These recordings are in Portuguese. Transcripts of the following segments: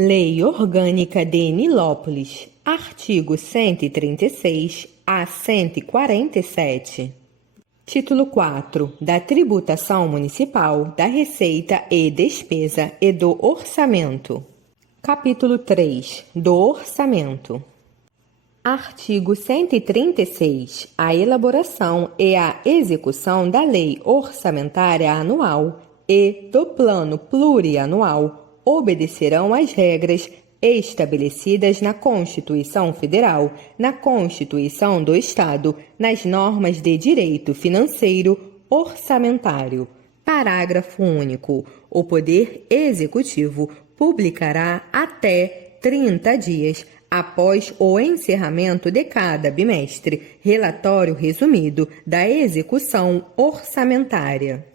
Lei Orgânica de Nilópolis, artigo 136 a 147. Título 4. Da Tributação Municipal, da Receita e Despesa e do Orçamento. Capítulo 3. Do Orçamento. Artigo 136. A elaboração e a execução da Lei Orçamentária Anual e do Plano Plurianual obedecerão às regras estabelecidas na Constituição Federal, na Constituição do Estado, nas normas de direito financeiro orçamentário. Parágrafo único. O Poder Executivo publicará até 30 dias após o encerramento de cada bimestre relatório resumido da execução orçamentária.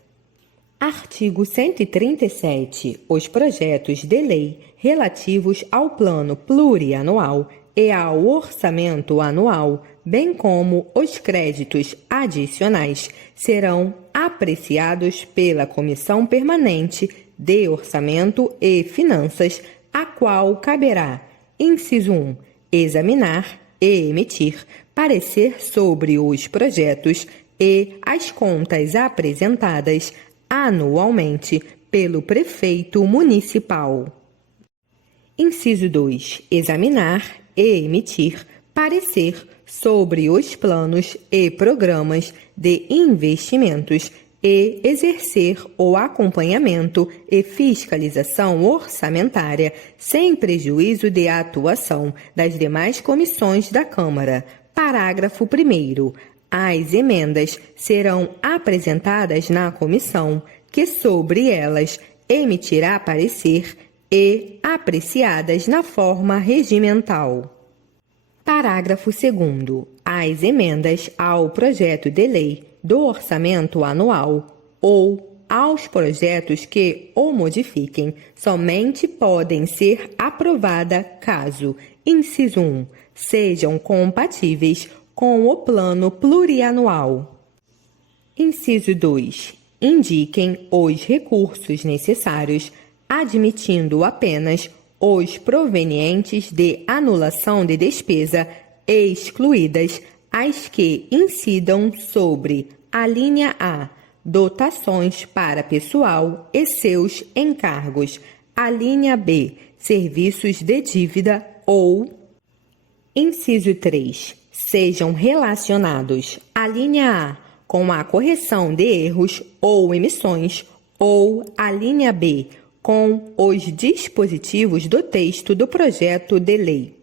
Artigo 137. Os projetos de lei relativos ao Plano Plurianual e ao Orçamento Anual, bem como os créditos adicionais, serão apreciados pela Comissão Permanente de Orçamento e Finanças, a qual caberá: inciso 1. Examinar e emitir parecer sobre os projetos e as contas apresentadas anualmente pelo prefeito municipal. Inciso 2. Examinar e emitir parecer sobre os planos e programas de investimentos e exercer o acompanhamento e fiscalização orçamentária sem prejuízo de atuação das demais comissões da Câmara. Parágrafo 1º. As emendas serão apresentadas na comissão, que sobre elas emitirá parecer e apreciadas na forma regimental. Parágrafo 2º. As emendas ao projeto de lei do orçamento anual ou aos projetos que o modifiquem somente podem ser aprovadas caso, inciso 1, sejam compatíveis com o plano plurianual. Inciso 2. Indiquem os recursos necessários, admitindo apenas os provenientes de anulação de despesa, excluídas as que incidam sobre a linha A, dotações para pessoal e seus encargos, a linha B, serviços de dívida ou, inciso 3, sejam relacionados a linha A com a correção de erros ou emissões ou a linha B com os dispositivos do texto do projeto de lei.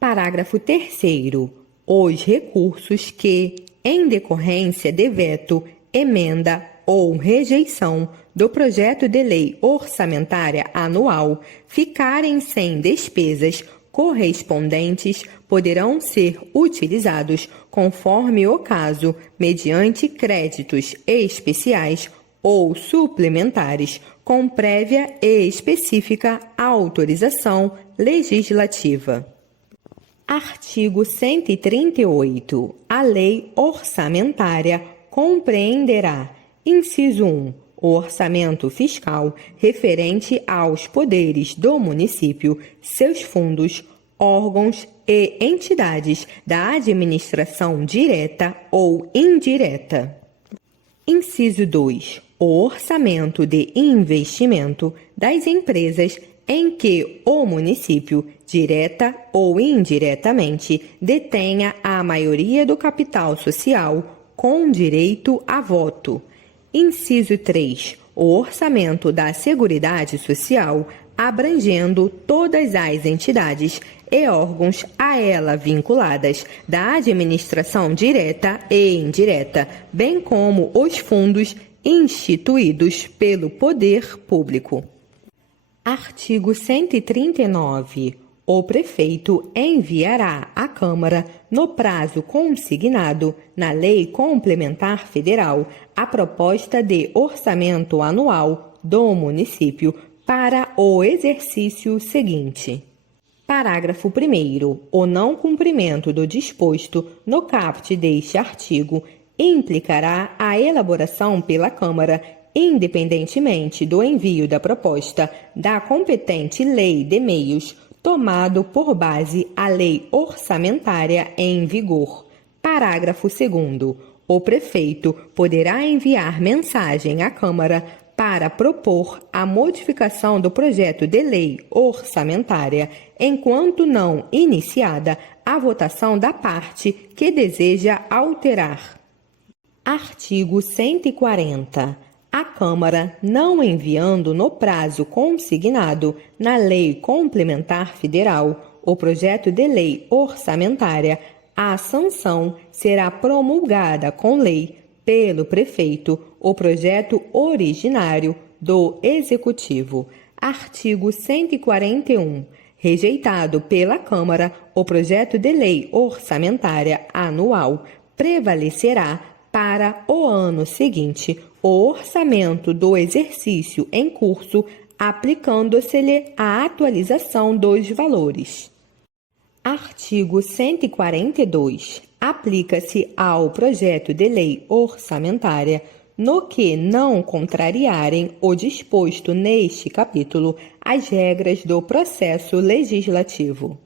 Parágrafo 3º. Os recursos que, em decorrência de veto, emenda ou rejeição do projeto de lei orçamentária anual ficarem sem despesas correspondentes poderão ser utilizados, conforme o caso, mediante créditos especiais ou suplementares, com prévia e específica autorização legislativa. Artigo 138. A lei orçamentária compreenderá, inciso 1, o orçamento fiscal referente aos poderes do município, seus fundos, órgãos e entidades da administração direta ou indireta. Inciso 2. O orçamento de investimento das empresas em que o município, direta ou indiretamente, detenha a maioria do capital social com direito a voto. Inciso 3. O orçamento da Seguridade Social, abrangendo todas as entidades e órgãos a ela vinculadas da administração direta e indireta, bem como os fundos instituídos pelo poder público. Artigo 139. O prefeito enviará à Câmara, no prazo consignado na Lei Complementar Federal, a proposta de orçamento anual do município para o exercício seguinte. Parágrafo 1º. O não cumprimento do disposto no caput deste artigo implicará a elaboração pela Câmara independentemente do envio da proposta da competente Lei de Meios, tomado por base a lei orçamentária em vigor. Parágrafo 2º. O prefeito poderá enviar mensagem à Câmara para propor a modificação do projeto de lei orçamentária, enquanto não iniciada a votação da parte que deseja alterar. Artigo 140. A Câmara, não enviando no prazo consignado na Lei Complementar Federal o projeto de lei orçamentária, a sanção será promulgada com lei pelo prefeito o projeto originário do Executivo. Artigo 141. Rejeitado pela Câmara, o projeto de lei orçamentária anual prevalecerá para o ano seguinte o orçamento do exercício em curso, aplicando-se-lhe a atualização dos valores. Artigo 142. Aplica-se ao projeto de lei orçamentária no que não contrariarem o disposto neste capítulo as regras do processo legislativo.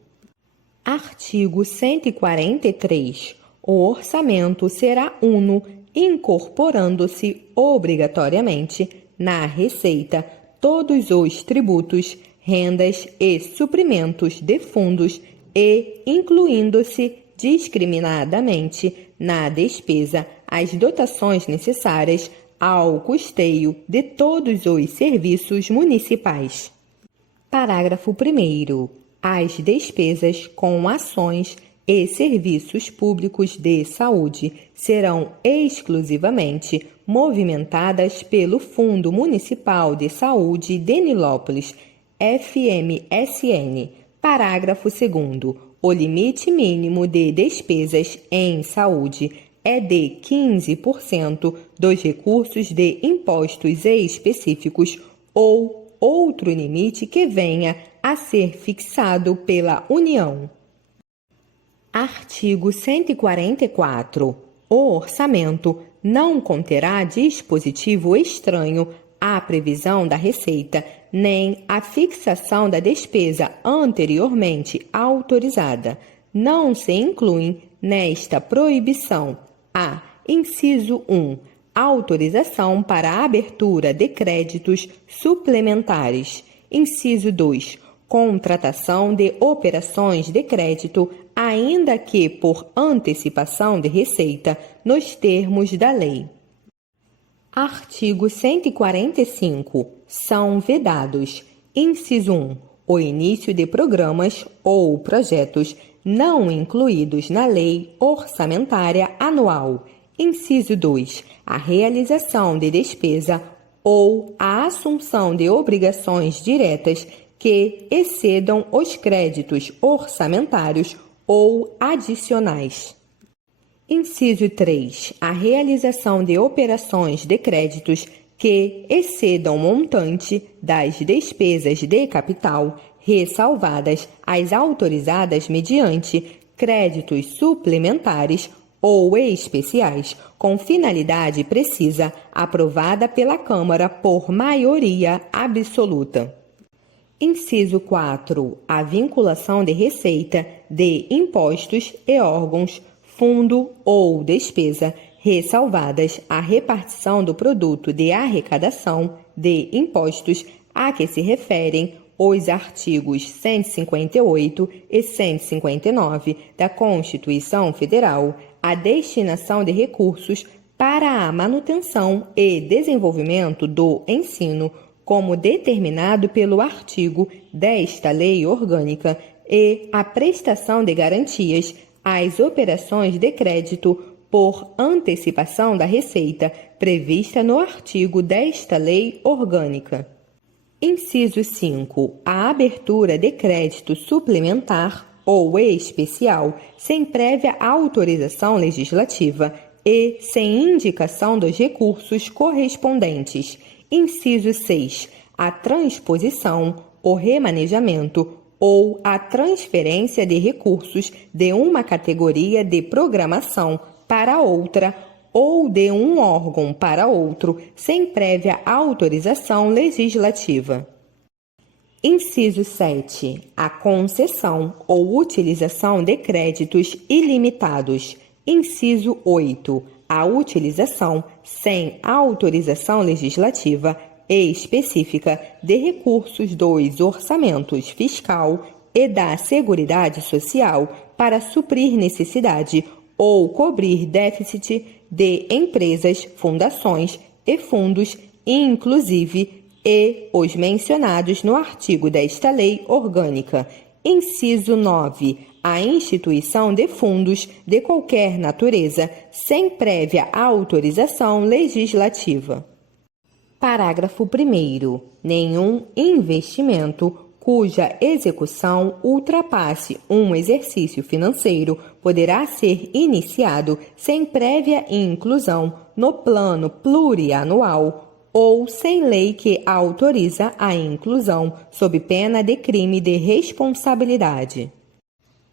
Artigo 143. O orçamento será uno, incorporando-se obrigatoriamente na receita todos os tributos, rendas e suprimentos de fundos e incluindo-se discriminadamente na despesa as dotações necessárias ao custeio de todos os serviços municipais. Parágrafo 1º. As despesas com ações e serviços públicos de saúde serão exclusivamente movimentadas pelo Fundo Municipal de Saúde de Nilópolis, FMSN. Parágrafo 2º. O limite mínimo de despesas em saúde é de 15% dos recursos de impostos específicos ou outro limite que venha a ser fixado pela União. Artigo 144. O orçamento não conterá dispositivo estranho à previsão da receita, nem à fixação da despesa anteriormente autorizada. Não se incluem nesta proibição a: inciso 1, autorização para a abertura de créditos suplementares; inciso 2, contratação de operações de crédito, ainda que por antecipação de receita, nos termos da lei. Artigo 145. São vedados: inciso 1, o início de programas ou projetos não incluídos na lei orçamentária anual; inciso 2, a realização de despesa ou a assunção de obrigações diretas que excedam os créditos orçamentários ou adicionais. Inciso 3. A realização de operações de créditos que excedam o montante das despesas de capital, ressalvadas as autorizadas mediante créditos suplementares ou especiais, com finalidade precisa, aprovada pela Câmara por maioria absoluta. Inciso 4. A vinculação de receita de impostos e órgãos, fundo ou despesa, ressalvadas a repartição do produto de arrecadação de impostos a que se referem os artigos 158 e 159 da Constituição Federal, a destinação de recursos para a manutenção e desenvolvimento do ensino, como determinado pelo artigo desta Lei Orgânica, e a prestação de garantias às operações de crédito por antecipação da receita prevista no artigo desta Lei Orgânica. Inciso 5. A abertura de crédito suplementar ou especial sem prévia autorização legislativa e sem indicação dos recursos correspondentes. Inciso 6. A transposição, o remanejamento ou a transferência de recursos de uma categoria de programação para outra ou de um órgão para outro, sem prévia autorização legislativa. Inciso 7. A concessão ou utilização de créditos ilimitados. Inciso 8. A utilização, sem autorização legislativa específica, de recursos dos orçamentos fiscal e da Seguridade Social para suprir necessidade ou cobrir déficit de empresas, fundações e fundos, inclusive e os mencionados no artigo desta Lei Orgânica. Inciso 9. A instituição de fundos de qualquer natureza, sem prévia autorização legislativa. Parágrafo 1º. Nenhum investimento cuja execução ultrapasse um exercício financeiro poderá ser iniciado sem prévia inclusão no plano plurianual ou sem lei que autoriza a inclusão, sob pena de crime de responsabilidade.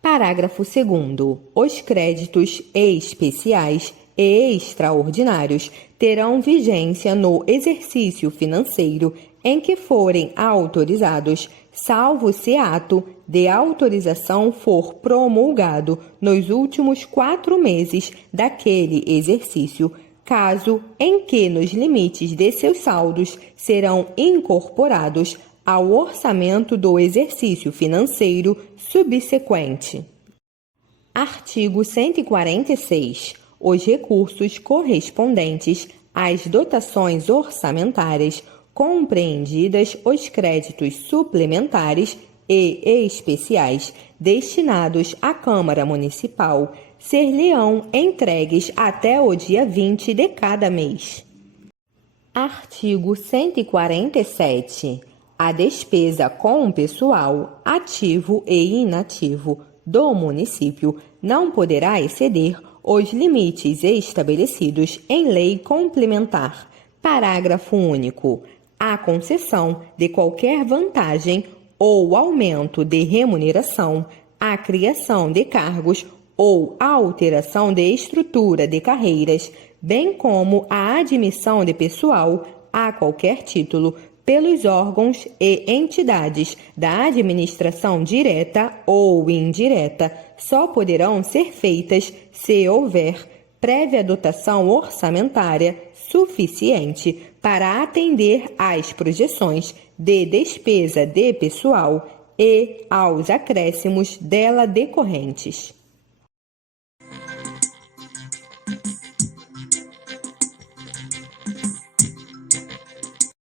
Parágrafo 2º. Os créditos especiais e extraordinários terão vigência no exercício financeiro em que forem autorizados, salvo se ato de autorização for promulgado nos últimos 4 meses daquele exercício, caso em que nos limites de seus saldos serão incorporados ao orçamento do exercício financeiro subsequente. Artigo 146. Os recursos correspondentes às dotações orçamentárias, compreendidas os créditos suplementares e especiais destinados à Câmara Municipal, ser-lhe-ão entregues até o dia 20 de cada mês. Artigo 147. A despesa com o pessoal ativo e inativo do município não poderá exceder os limites estabelecidos em lei complementar. Parágrafo único. A concessão de qualquer vantagem ou aumento de remuneração, a criação de cargos ou a alteração de estrutura de carreiras, bem como a admissão de pessoal a qualquer título pelos órgãos e entidades da administração direta ou indireta, só poderão ser feitas se houver prévia dotação orçamentária suficiente para atender às projeções de despesa de pessoal e aos acréscimos dela decorrentes.